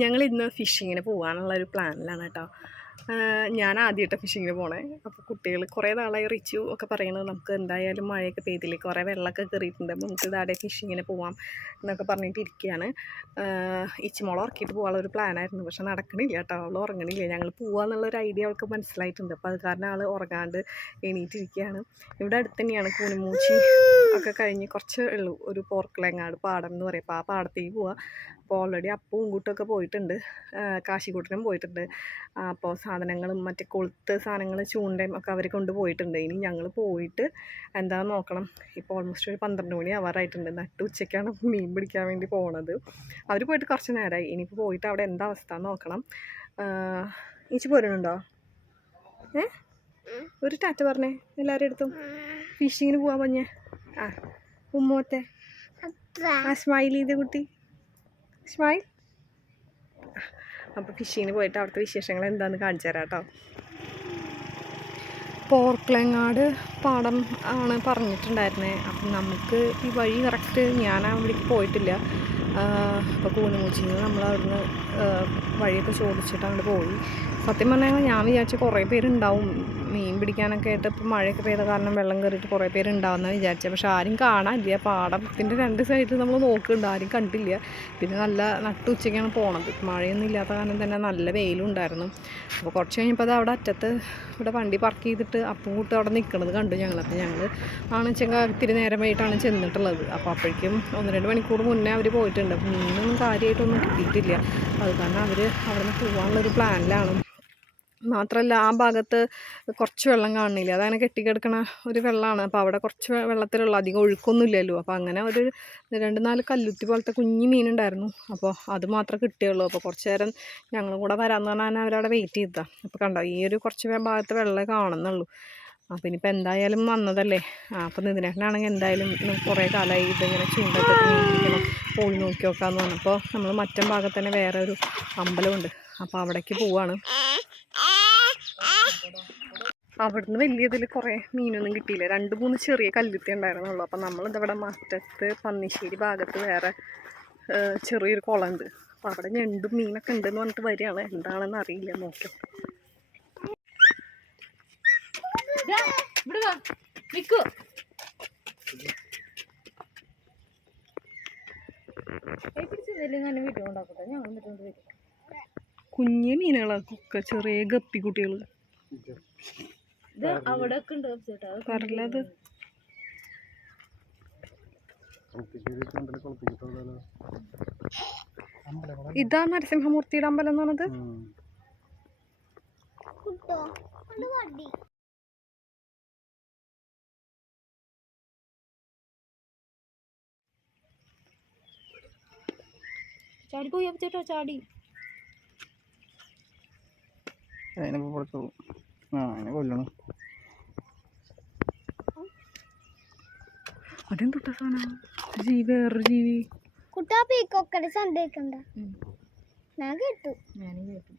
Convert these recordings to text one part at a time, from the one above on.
ഞങ്ങളിന്ന് ഫിഷിങ്ങിന് പോകാനുള്ളൊരു പ്ലാനിലാണ് കേട്ടോ. ഞാൻ ആദ്യമായിട്ട് ഫിഷിങ്ങിന് പോണേ. അപ്പോൾ കുട്ടികൾ കുറേ നാളായി റിച്ചു ഒക്കെ പറയുന്നത് നമുക്ക് എന്തായാലും മഴയൊക്കെ പെയ്തില്ലേ, കുറേ വെള്ളമൊക്കെ കയറിയിട്ടുണ്ട്, നമുക്ക് ഇതാടെ ഫിഷിങ്ങിന് പോവാം എന്നൊക്കെ പറഞ്ഞിട്ട് ഇരിക്കുകയാണ്. ഇച്ചിമോളെ ഉറക്കിയിട്ട് പോകാനുള്ള ഒരു പ്ലാനായിരുന്നു, പക്ഷെ നടക്കണില്ല കേട്ടോ. അവൾ ഉറങ്ങണില്ല. ഞങ്ങൾ പോകാമെന്നുള്ളൊരു ഐഡിയ അവൾക്ക് മനസ്സിലായിട്ടുണ്ട്. അപ്പോൾ അത് കാരണം ആൾ ഉറങ്ങാണ്ട് എണീറ്റിരിക്കുകയാണ്. ഇവിടെ അടുത്ത് തന്നെയാണ് കൂനിമൂച്ചി ഒക്കെ കഴിഞ്ഞ് കുറച്ച് ഉള്ളൂ ഒരു പോർക്കിളങ്ങാട് പാടം എന്ന് പറയും. അപ്പോൾ ആ പാടത്തേക്ക് പോവാം. അപ്പോൾ ഓൾറെഡി അപ്പവും കൂട്ടൊക്കെ പോയിട്ടുണ്ട്, കാശിക്കൂട്ടനും പോയിട്ടുണ്ട്. അപ്പോൾ സാധനങ്ങളും മറ്റേ കൊളുത്ത് സാധനങ്ങൾ ചൂണ്ടയും ഒക്കെ അവർ കൊണ്ടുപോയിട്ടുണ്ട്. ഇനി ഞങ്ങൾ പോയിട്ട് എന്താണെന്ന് നോക്കണം. ഇപ്പോൾ ഓൾമോസ്റ്റ് ഒരു 12 മണി ആവാറായിട്ടുണ്ട്. നട്ട് ഉച്ചയ്ക്കാണ് മീൻ പിടിക്കാൻ വേണ്ടി പോണത്. അവർ പോയിട്ട് കുറച്ച് നേരമായി. ഇനിയിപ്പോൾ പോയിട്ട് അവിടെ എന്താ അവസ്ഥ നോക്കണം. ഈച്ച് പോരുന്നുണ്ടോ? ഒരു ടാറ്റ പറഞ്ഞേ എല്ലാവരും എടുത്തും. ഫിഷിങ്ങിന് പോകാൻ പറഞ്ഞേ. ആ ഉമ്മോത്തെ ആ സ്മൈൽ ചെയ്ത കുട്ടി സ്മൈൽ. അപ്പോൾ ഫിഷിങ്ങിന് പോയിട്ട് അവിടുത്തെ വിശേഷങ്ങൾ എന്താണെന്ന് കാണിച്ചു തരാം കേട്ടോ. പോർക്കിളങ്ങാട് പാടം ആണ് പറഞ്ഞിട്ടുണ്ടായിരുന്നത്. അപ്പം നമുക്ക് ഈ വഴി കറക്റ്റ് ഞാൻ അവിടേക്ക് പോയിട്ടില്ല. അപ്പോൾ കൂനുമൂച്ചിന്ന് നമ്മൾ അവിടുന്ന് വഴിയൊക്കെ ചോദിച്ചിട്ട് അങ്ങോട്ട് പോയി. സത്യം പറഞ്ഞാൽ ഞാൻ വിചാരിച്ചു കുറേ പേരുണ്ടാവും മീൻ പിടിക്കാനൊക്കെ ആയിട്ട്. ഇപ്പം മഴയൊക്കെ പെയ്ത കാരണം വെള്ളം കയറിയിട്ട് കുറേ പേരുണ്ടാവുമെന്നാണ് വിചാരിച്ചത്. പക്ഷെ ആരും കാണാനില്ല. പാടത്തിൻ്റെ 2 സൈഡിൽ നമ്മൾ നോക്കുന്നുണ്ട്, ആരും കണ്ടില്ല. പിന്നെ നല്ല നട്ടുച്ചയ്ക്കാണ് പോണത്. മഴയൊന്നും ഇല്ലാത്ത കാരണം തന്നെ നല്ല വെയിലും ഉണ്ടായിരുന്നു. അപ്പോൾ കുറച്ച് കഴിഞ്ഞപ്പോൾ അത് അവിടെ അറ്റത്ത് ഇവിടെ വണ്ടി പാർക്ക് ചെയ്തിട്ട് അപ്പം കൂട്ട് അവിടെ നിൽക്കുന്നത് കണ്ടു ഞങ്ങൾ. അപ്പോൾ ഞങ്ങൾ ആണെച്ചെങ്കിൽ ഇത്തിരി നേരം വൈകിട്ടാണ് ചെന്നിട്ടുള്ളത്. അപ്പോൾ അപ്പോഴേക്കും 1-2 മണിക്കൂർ മുന്നേ അവർ പോയിട്ടുണ്ട്. മീനൊന്നും കാര്യമായിട്ടൊന്നും കിട്ടിയിട്ടില്ല. അത് കാരണം അവർ അവിടെ നിന്ന് പോകാനുള്ളൊരു പ്ലാനിലാണ്. മാത്രമല്ല ആ ഭാഗത്ത് കുറച്ച് വെള്ളം കാണുന്നില്ല, അതങ്ങനെ കെട്ടിക്കിടക്കണ ഒരു വെള്ളമാണ്. അപ്പോൾ അവിടെ കുറച്ച് വെള്ളത്തിലുള്ള അധികം ഒഴുക്കൊന്നും ഇല്ലല്ലോ. അപ്പോൾ അങ്ങനെ ഒരു 2-4 കല്ലുത്തി പോലത്തെ കുഞ്ഞു മീനുണ്ടായിരുന്നു. അപ്പോൾ അത് മാത്രമേ കിട്ടിയുള്ളൂ. അപ്പോൾ കുറച്ച് നേരം ഞങ്ങളും കൂടെ വരാമെന്ന് പറഞ്ഞാൽ അവരവിടെ വെയിറ്റ് ചെയ്തതാണ്. അപ്പോൾ കണ്ടോ ഈ ഒരു കുറച്ച് ഭാഗത്ത് വെള്ളം കാണുന്നുള്ളൂ. അപ്പോൾ ഇനിയിപ്പോൾ എന്തായാലും വന്നതല്ലേ. അപ്പോൾ നിതിനേട്ടനാണെങ്കിൽ എന്തായാലും കുറേ കാലമായി ഇതിങ്ങനെ ചൂണ്ടൊക്കെ മീൻ പിടിക്കണം, പോയി നോക്കി നോക്കാമെന്ന് പറഞ്ഞപ്പോൾ നമ്മൾ മറ്റേ ഭാഗത്ത് തന്നെ വേറെ ഒരു അമ്പലമുണ്ട്. അപ്പോൾ അവിടേക്ക് പോവാണ്. അവിടുന്ന് വലിയതിൽ കുറേ മീനൊന്നും കിട്ടിയില്ല. 2-3 ചെറിയ കല്ലുത്തി ഉണ്ടായിരുന്നുള്ളൂ. അപ്പം നമ്മളിതവിടെ മറ്റത്ത് പന്നിശ്ശേരി ഭാഗത്ത് വേറെ ചെറിയൊരു കുളമുണ്ട്. അപ്പം അവിടെ ഞണ്ടും മീനൊക്കെ ഉണ്ടെന്ന് പറഞ്ഞിട്ട് വരികയാണ്. എന്താണെന്ന് അറിയില്ല, നോക്കാം. കുഞ്ഞു മീനുകളൊക്കെ ചെറിയ ഗപ്പി കുട്ടികൾ പറഞ്ഞത്. ഇതാ നരസിംഹമൂർത്തിയുടെ അമ്പലം എന്ന് പറഞ്ഞത്. ചാടി പോയി ചേട്ടാ, ചാടി. അതിനെ കൊല്ലണം. അതെന്തൊട്ട സാധനം? ജീവി, വേറൊരു ജീവി. കുട്ടാ പീക്കൊക്കെ സന്ദേഹിക്കണ്ട. ഞാൻ കേട്ടു. ഞാനും കേട്ടു.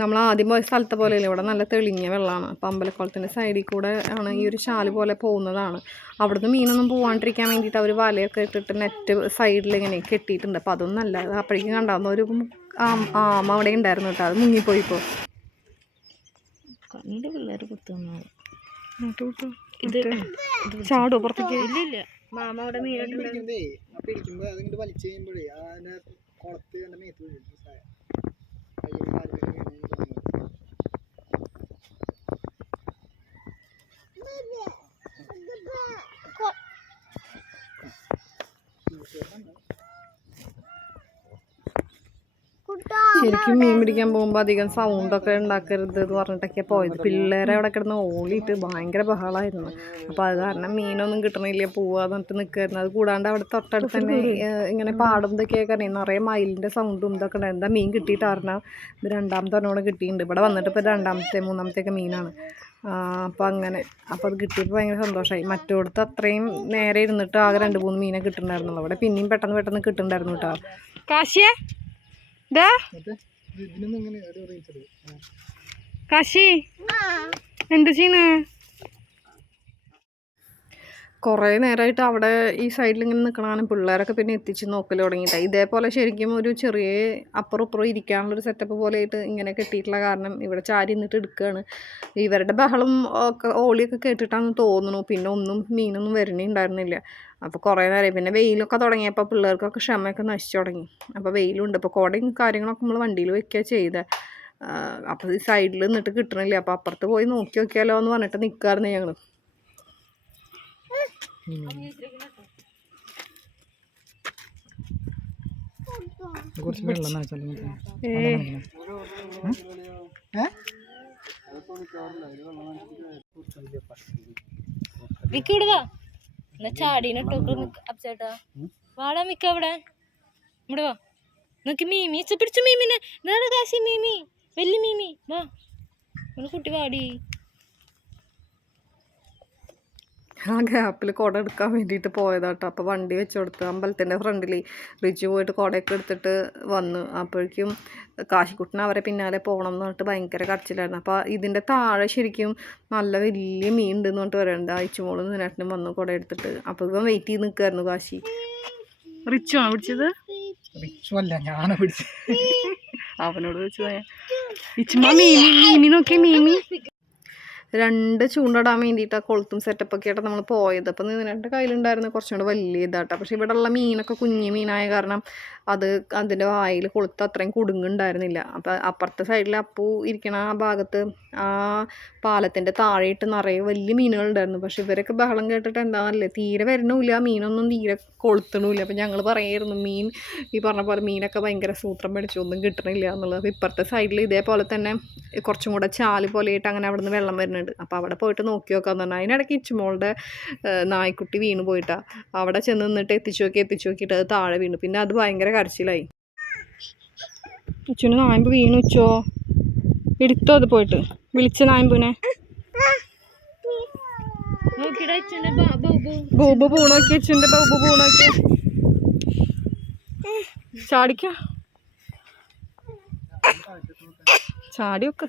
നമ്മൾ ആദ്യം പോയ സ്ഥലത്തെ പോലെയല്ല, ഇവിടെ നല്ല തെളിഞ്ഞ വെള്ളമാണ്. അപ്പോൾ അമ്പലക്കുളത്തിൻ്റെ സൈഡിൽ കൂടെ ആണ് ഈ ഒരു ചാല് പോലെ പോകുന്നതാണ്. അവിടുന്ന് മീനൊന്നും പോകാണ്ടിരിക്കാൻ വേണ്ടിയിട്ട് അവർ വലയൊക്കെ ഇട്ടിട്ട് നെറ്റ് സൈഡിൽ ഇങ്ങനെ കെട്ടിയിട്ടുണ്ട്. അപ്പോൾ അതൊന്നും അല്ല. അപ്പോഴേക്കും കണ്ടാവുന്ന ഒരു ആമ അവിടെ ഉണ്ടായിരുന്നു കേട്ടോ. അത് മുങ്ങിപ്പോയിപ്പോൾ. കണ്ണിൻ്റെ പിള്ളേർ കുത്തുന്നു. ഇത് ചാടോ പുറത്തേക്ക്? ഇല്ലില്ല. മാമ അവിടെ മീനിട്ടുണ്ട്. ശരിക്കും മീൻ പിടിക്കാൻ പോകുമ്പോൾ അധികം സൗണ്ടൊക്കെ ഉണ്ടാക്കരുത് എന്ന് പറഞ്ഞിട്ടൊക്കെയാണ് പോയത്. പിള്ളേരെ അവിടെ കിടന്ന് ഓളിയിട്ട് ഭയങ്കര ബഹളമായിരുന്നു. അപ്പോൾ അത് കാരണം മീനൊന്നും കിട്ടണില്ല, പോവാന്ന് പറഞ്ഞിട്ട് നിൽക്കുമായിരുന്നു. അത് കൂടാണ്ട് അവിടെ തൊട്ടടുത്ത് തന്നെ ഇങ്ങനെ പാടും ഇതൊക്കെയൊക്കെ അറിയാം, നിറയെ മയിലിൻ്റെ സൗണ്ടും ഇതൊക്കെ ഉണ്ട്. എന്താ മീൻ കിട്ടിയിട്ട് പറഞ്ഞാൽ ഇത് 2ാമത്തെ ഒന്നോടെ കിട്ടിയിട്ടുണ്ട്. ഇവിടെ വന്നിട്ട് ഇപ്പോൾ 2ാമത്തെ 3ാമത്തെയൊക്കെ മീനാണ്. അപ്പോൾ അങ്ങനെ അപ്പോൾ അത് കിട്ടിയപ്പോൾ ഭയങ്കര സന്തോഷമായി. മറ്റോടത്ത് അത്രയും നേരെ ഇരുന്നിട്ട് ആകെ 2-3 മീനെ കിട്ടുന്നുണ്ടായിരുന്നുള്ളൂ. അവിടെ പിന്നെയും പെട്ടെന്ന് കിട്ടുന്നുണ്ടായിരുന്നു കേട്ടോ. കാശിയേ ഇതാ കാശി എന്ത് ചെയ്യുന്നേ? കുറേ നേരമായിട്ട് അവിടെ ഈ സൈഡിൽ ഇങ്ങനെ നിൽക്കണതാണ്. പിള്ളേരൊക്കെ പിന്നെ എത്തിച്ച് നോക്കൽ തുടങ്ങിയിട്ടാണ്. ഇതേപോലെ ശരിക്കും ഒരു ചെറിയ അപ്പുറം ഇരിക്കാനുള്ളൊരു സെറ്റപ്പ് പോലെ ആയിട്ട് ഇങ്ങനെ കെട്ടിയിട്ടുള്ള കാരണം ഇവിടെ ചാരി നിന്നിട്ട് എടുക്കുകയാണ്. ഇവരുടെ ബഹളം ഒക്കെ ഓളിയൊക്കെ കേട്ടിട്ടാണെന്ന് തോന്നുന്നു. പിന്നെ മീനൊന്നും വരണുണ്ടായിരുന്നില്ല. അപ്പോൾ കുറേ നേരം പിന്നെ വെയിലൊക്കെ തുടങ്ങിയപ്പോൾ പിള്ളേർക്കൊക്കെ ക്ഷമയൊക്കെ നശിച്ചു തുടങ്ങി. അപ്പോൾ വെയിലുണ്ട്. അപ്പോൾ കുടയും കാര്യങ്ങളൊക്കെ നമ്മൾ വണ്ടിയിൽ വെക്കുക ചെയ്തത്. അപ്പോൾ ഈ സൈഡിൽ നിന്നിട്ട് കിട്ടണില്ല. അപ്പോൾ അപ്പുറത്ത് പോയി നോക്കി നോക്കിയാലോ എന്ന് പറഞ്ഞിട്ട് നിൽക്കാറുണ്ട് ഞങ്ങൾ. ചാടീനോട്ടാ വാടാ മിക്ക അവിടെ ഇവിടെ വാ നോക്കി മീമി പിടിച്ചു മീമിനെ ഇതാണ് കാശി മീമി വലിയ മീമി വാ കുട്ടി വാടി. ആ ഗ്യാപ്പിൽ കുട എടുക്കാൻ വേണ്ടിയിട്ട് പോയതാട്ടോ. അപ്പോൾ വണ്ടി വെച്ച് കൊടുത്ത് അമ്പലത്തിൻ്റെ ഫ്രണ്ടിൽ റിച്ച് പോയിട്ട് കുടയൊക്കെ എടുത്തിട്ട് വന്നു. അപ്പോഴേക്കും കാശിക്കുട്ടന് അവരെ പിന്നാലെ പോകണം എന്ന് പറഞ്ഞിട്ട് ഭയങ്കര കരച്ചിലായിരുന്നു. അപ്പോൾ ഇതിൻ്റെ താഴെ ശരിക്കും നല്ല വലിയ മീൻ ഉണ്ടെന്ന് പറഞ്ഞിട്ട് പറയുന്നുണ്ട്. അയച്ചുമോളും നിനാട്ടിനും വന്നു കുട എടുത്തിട്ട്. അപ്പോൾ ഇവൻ വെയിറ്റ് ചെയ്ത് നിൽക്കുമായിരുന്നു കാശി. റിച്ചു ആണ് പിടിച്ചത്? അവനോട് വെച്ച് പോയാ ഇച്ചുമ്മ മീമി നോക്കിയ മീമി 2 ചൂണ്ടിടാൻ വേണ്ടിയിട്ട് ആ കൊളുത്തും സെറ്റപ്പൊക്കെ ആയിട്ട് നമ്മൾ പോയത്. അപ്പം നിന്റെ കയ്യിലുണ്ടായിരുന്ന കുറച്ചും കൂടെ വലിയ ഇതാട്ടോ. പക്ഷേ ഇവിടെ ഉള്ള മീനൊക്കെ കുഞ്ഞു മീനായ കാരണം അതിൻ്റെ വായിൽ കൊളുത്ത് അത്രയും കുടുങ്ങുണ്ടായിരുന്നില്ല. അപ്പം അപ്പുറത്തെ സൈഡിൽ അപ്പു ഇരിക്കണ ആ ഭാഗത്ത് ആ പാലത്തിൻ്റെ താഴെയിട്ട് നിറയെ വലിയ മീനുകളുണ്ടായിരുന്നു. പക്ഷെ ഇവരൊക്കെ ബഹളം കേട്ടിട്ട് എന്താണല്ലേ തീരെ വരണമില്ല, മീനൊന്നും തീരെ കൊളുത്തണമില്ല. അപ്പം ഞങ്ങൾ പറയായിരുന്നു മീൻ ഈ പറഞ്ഞ പോലെ മീനൊക്കെ ഭയങ്കര സൂത്രം പിടിച്ചു, ഒന്നും കിട്ടണില്ല എന്നുള്ളത്. അപ്പോൾ ഇപ്പുറത്തെ സൈഡിൽ ഇതേപോലെ തന്നെ കുറച്ചും കൂടെ ചാല് പോലെയായിട്ട് അങ്ങനെ അവിടെ നിന്ന് വെള്ളം വരുന്നുണ്ട്. അപ്പോൾ അവിടെ പോയിട്ട് നോക്കി നോക്കാന്ന് പറഞ്ഞാൽ അതിനിടയ്ക്ക് ഇച്ചുമോളുടെ നായ്ക്കുട്ടി വീണ് പോയിട്ടാണ്. അവിടെ ചെന്ന് നിന്നിട്ട് എത്തിച്ചു നോക്കിയിട്ട് അത് താഴെ വീണു. പിന്നെ അത് ഭയങ്കര കരച്ചിലായി. ഇച്ചുവിന് നായമ്പ് വീണു. ഇച്ചോ എടുത്തോ അത് പോയിട്ട് വിളിച്ച നായമ്പുനെ ബൂബു പൂണോക്കി ഇച്ചുവിൻ്റെ ബൂബു പൂണോക്കി ചാടിക്ക ചാടിയൊക്കെ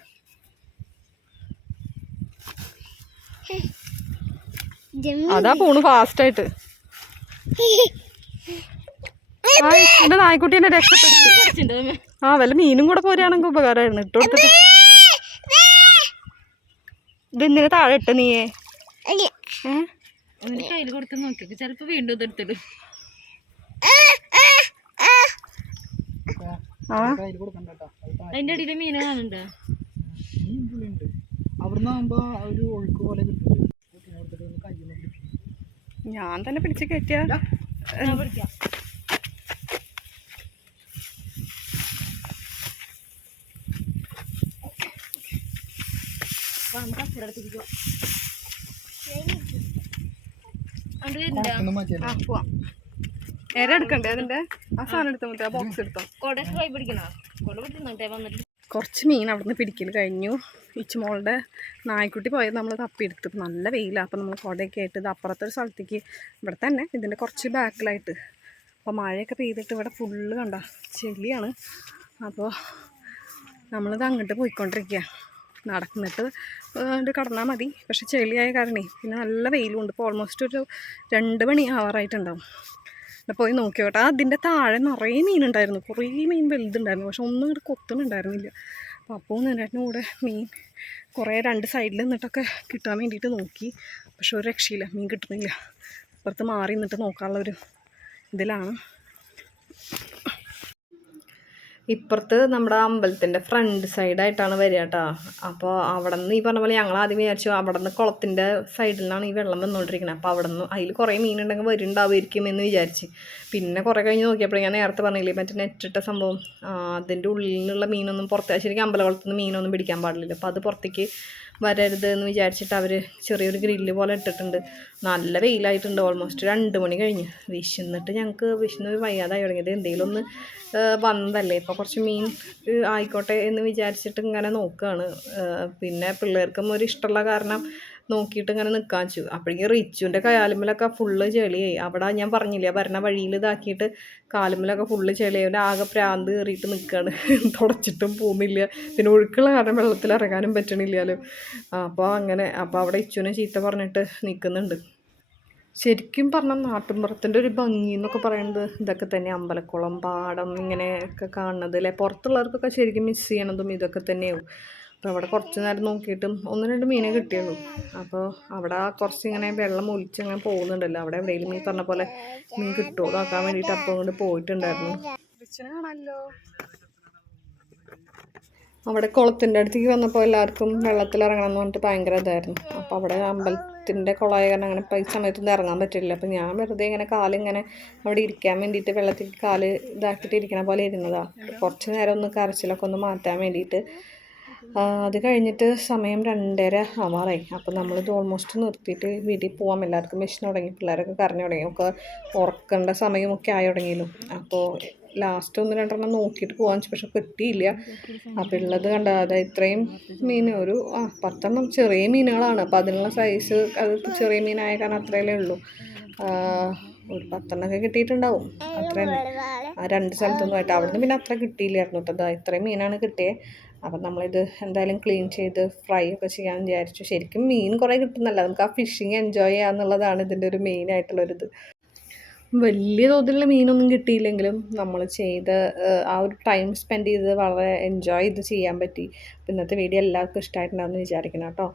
അതാ പോണു ഫാസ്റ്റായിട്ട്. എന്റെ നായ്ക്കുട്ടി എന്നെ രക്ഷപ്പെടുത്തി. ആ വല്ല മീനും കൂടെ പോരുകയാണെങ്കിൽ ഉപകാരമായിരുന്നു. ഇട്ട് കൊടുത്തിട്ട് ഇതെന്തിനാ താഴെ ഇട്ട നീയേ? കയ്യിൽ കൊടുത്ത് നോക്കി ചിലപ്പോ വീണ്ടും ഇതെടുത്തിടും. അതിന്റെ അടിയിലെ മീനെ കാണുന്നുണ്ടോ? ഞാൻ തന്നെ പിടിച്ച് കയറ്റിയ പോവാം. ഏറെ എടുക്കണ്ടേ അതിന്റെ ആ സാധനം എടുത്താൽ മതി. ആ ബോക്സ് എടുത്തോ. കുറച്ച് മീൻ അവിടെ നിന്ന് പിടിക്കൽ കഴിഞ്ഞു. ഇച്ചുമോളുടെ നായ്ക്കുട്ടി പോയത് നമ്മൾ തപ്പിയെടുത്തു. നല്ല വെയിലാണ്. അപ്പോൾ നമ്മൾ കുടയൊക്കെ ആയിട്ട് ഇത് അപ്പുറത്തെ ഒരു സ്ഥലത്തേക്ക് ഇവിടെ തന്നെ ഇതിൻ്റെ കുറച്ച് ബാക്കിലായിട്ട്. അപ്പോൾ മഴയൊക്കെ പെയ്തിട്ട് ഇവിടെ ഫുള്ള് കണ്ട ചെളിയാണ്. അപ്പോൾ നമ്മളിത് അങ്ങോട്ട് പോയിക്കൊണ്ടിരിക്കുക. നടന്നിട്ട് കടന്നാൽ മതി. പക്ഷെ ചെളിയായ കാരണേ പിന്നെ നല്ല വെയിലുണ്ട്. ഇപ്പോൾ ഓൾമോസ്റ്റ് ഒരു 2 മണി ആവാറായിട്ടുണ്ടാവും. പോയി നോക്കിയോട്ടെ. അതിൻ്റെ താഴെ നിറയെ മീനുണ്ടായിരുന്നു. കുറേ മീൻ വലുതുണ്ടായിരുന്നു. പക്ഷെ ഒന്നും ഇങ്ങോട്ട് കൊത്തുന്നുണ്ടായിരുന്നില്ല. അപ്പോൾ അപ്പോൾ നിന്നേട്ടനും കൂടെ മീൻ കുറേ 2 സൈഡിൽ നിന്നിട്ടൊക്കെ കിട്ടാൻ വേണ്ടിയിട്ട് നോക്കി. പക്ഷെ ഒരു രക്ഷയില്ല, മീൻ കിട്ടുന്നില്ല. അപ്പുറത്ത് മാറി നിന്നിട്ട് നോക്കാനുള്ളൊരു ഇതിലാണ്. ഇപ്പുറത്ത് നമ്മുടെ അമ്പലത്തിൻ്റെ ഫ്രണ്ട് സൈഡായിട്ടാണ് വരിക കേട്ടോ. അപ്പോൾ അവിടെ നിന്ന് ഈ പറഞ്ഞ പോലെ ഞങ്ങൾ ആദ്യം വിചാരിച്ചു അവിടെ നിന്ന് കുളത്തിൻ്റെ സൈഡിൽ നിന്നാണ് ഈ വെള്ളം വന്നുകൊണ്ടിരിക്കുന്നത്. അപ്പോൾ അവിടെ നിന്ന് അതിൽ കുറേ മീനുണ്ടെങ്കിൽ വരുന്നുണ്ടാവുമായിരിക്കും എന്ന് വിചാരിച്ച്. പിന്നെ കുറേ കഴിഞ്ഞ് നോക്കിയപ്പോൾ ഞാൻ നേരത്തെ പറഞ്ഞില്ലേ മറ്റേ നെറ്റിട്ട സംഭവം, അതിൻ്റെ ഉള്ളിലുള്ള മീനൊന്നും പുറത്ത് ശരിക്കും അമ്പലകുളത്തുനിന്ന് മീനൊന്നും പിടിക്കാൻ പാടില്ല. അപ്പോൾ അത് പുറത്തേക്ക് വരരുത് എന്ന് വിചാരിച്ചിട്ട് അവർ ചെറിയൊരു ഗ്രില്ല് പോലെ ഇട്ടിട്ടുണ്ട്. നല്ല വെയിലായിട്ടുണ്ട്. ഓൾമോസ്റ്റ് 2 മണി കഴിഞ്ഞ്. വിശന്നിട്ട് ഞങ്ങൾക്ക് വയ്യാതായി തുടങ്ങിയത്. എന്തെങ്കിലും ഒന്ന് വന്നതല്ലേ, ഇപ്പോൾ കുറച്ച് മീൻ ആയിക്കോട്ടെ എന്ന് വിചാരിച്ചിട്ട് ഇങ്ങനെ നോക്കുകയാണ്. പിന്നെ പിള്ളേർക്കും ഒരു ഇഷ്ടമുള്ള കാരണം നോക്കിയിട്ട് ഇങ്ങനെ നിൽക്കാൻ വെച്ചു. അപ്പോഴേക്കും റിച്ചുവിൻ്റെ കാലുമ്മലൊക്കെ ഫുള്ള് ചെളിയായി. അവിടെ ഞാൻ പറഞ്ഞില്ലേ വരണ വഴിയിൽ ഇതാക്കിയിട്ട് കാലുമ്മലൊക്കെ ഫുള്ള് ചെളിയായി. ആകെ പ്രാന്ത് കയറിയിട്ട് നിൽക്കുകയാണ്. തുടച്ചിട്ടും പോകുന്നില്ല. പിന്നെ ഒഴുക്കുള്ള കാരണം വെള്ളത്തിൽ ഇറങ്ങാനും പറ്റണില്ലല്ലോ. അപ്പോൾ അവിടെ ഇച്ചുവിനെ ചീത്ത പറഞ്ഞിട്ട് നിൽക്കുന്നുണ്ട്. ശരിക്കും പറഞ്ഞാൽ നാട്ടിൻപുറത്തിൻ്റെ ഒരു ഭംഗി എന്നൊക്കെ പറയുന്നത് ഇതൊക്കെ തന്നെ. അമ്പലക്കുളം, പാടം, ഇങ്ങനെയൊക്കെ കാണുന്നത് അല്ലേ. പുറത്തുള്ളവർക്കൊക്കെ ശരിക്കും മിസ് ചെയ്യണതും ഇതൊക്കെ തന്നെയാവും. അപ്പോൾ അവിടെ കുറച്ച് നേരം നോക്കിയിട്ടും 1-2 മീനെ കിട്ടിയുള്ളൂ. അപ്പോൾ അവിടെ കുറച്ചിങ്ങനെ വെള്ളം ഒലിച്ചിങ്ങനെ പോകുന്നുണ്ടല്ലോ. അവിടെ എവിടെയെങ്കിലും ഈ പറഞ്ഞ പോലെ മീൻ കിട്ടുമോ നോക്കാൻ വേണ്ടിയിട്ട് അപ്പോൾ അങ്ങോട്ട് പോയിട്ടുണ്ടായിരുന്നു. കാണാമല്ലോ. അവിടെ കുളത്തിൻ്റെ അടുത്തേക്ക് വന്നപ്പോൾ എല്ലാവർക്കും വെള്ളത്തിലിറങ്ങണം എന്ന് പറഞ്ഞിട്ട് ഭയങ്കര ഇതായിരുന്നു. അപ്പോൾ അവിടെ അമ്പലത്തിൻ്റെ കുളമായ കാരണം അങ്ങനെ ഈ സമയത്തൊന്നും ഇറങ്ങാൻ പറ്റില്ല. അപ്പോൾ ഞാൻ വെറുതെ ഇങ്ങനെ കാലിങ്ങനെ അവിടെ ഇരിക്കാൻ വേണ്ടിയിട്ട് വെള്ളത്തിൽ കാല് ഇതാക്കിയിട്ട് ഇരിക്കണ പോലെ ഇരുന്നതാണ്. കുറച്ച് നേരം ഒന്ന് കരച്ചിലൊക്കെ ഒന്ന് മാറ്റാൻ വേണ്ടിയിട്ട്. അത് കഴിഞ്ഞിട്ട് സമയം 2:30 ആവാറായി. അപ്പോൾ നമ്മളിത് ഓൾമോസ്റ്റ് നിർത്തിയിട്ട് വീട്ടിൽ പോകാം. എല്ലാവർക്കും വിശന്ന് തുടങ്ങി, പിള്ളേരൊക്കെ കരഞ്ഞു തുടങ്ങി, ഒക്കെ ഉറക്കേണ്ട സമയമൊക്കെ ആയി തുടങ്ങിയല്ലോ. അപ്പോൾ ലാസ്റ്റ് 1-2 നോക്കിയിട്ട് പോകാൻ വെച്ചു, പക്ഷെ കിട്ടിയില്ല. അപ്പോൾ ഉള്ളത് കണ്ട അതായത് ഇത്രയും മീൻ ഒരു 10 ചെറിയ മീനുകളാണ്. അപ്പോൾ അതിനുള്ള സൈസ് അത് ചെറിയ മീനായ കാരണം അത്രയല്ലേ ഉള്ളൂ. ഒരു 10 കിട്ടിയിട്ടുണ്ടാവും. അത്രയും 2 സ്ഥലത്തൊന്നും അവിടെ നിന്ന് പിന്നെ അത്ര കിട്ടിയില്ലായിരുന്നു കേട്ടോ. ഇത്രയും മീനാണ് കിട്ടിയത്. അപ്പം നമ്മളിത് എന്തായാലും ക്ലീൻ ചെയ്ത് ഫ്രൈ ഒക്കെ ചെയ്യാമെന്ന് വിചാരിച്ചു. ശരിക്കും മീൻ കുറേ കിട്ടുന്നല്ല, നമുക്ക് ആ ഫിഷിങ് എൻജോയ് ചെയ്യാന്നുള്ളതാണ് ഇതിൻ്റെ ഒരു മെയിനായിട്ടുള്ളൊരിത്. വലിയ തോതിലുള്ള മീനൊന്നും കിട്ടിയില്ലെങ്കിലും നമ്മൾ ചെയ്ത ആ ഒരു ടൈം സ്പെൻഡ് ചെയ്ത് വളരെ എൻജോയ് ചെയ്ത് ചെയ്യാൻ പറ്റി. ഇന്നത്തെ വീഡിയോ എല്ലാവർക്കും ഇഷ്ടമായിട്ടുണ്ടാകുമെന്ന് വിചാരിക്കണം കേട്ടോ.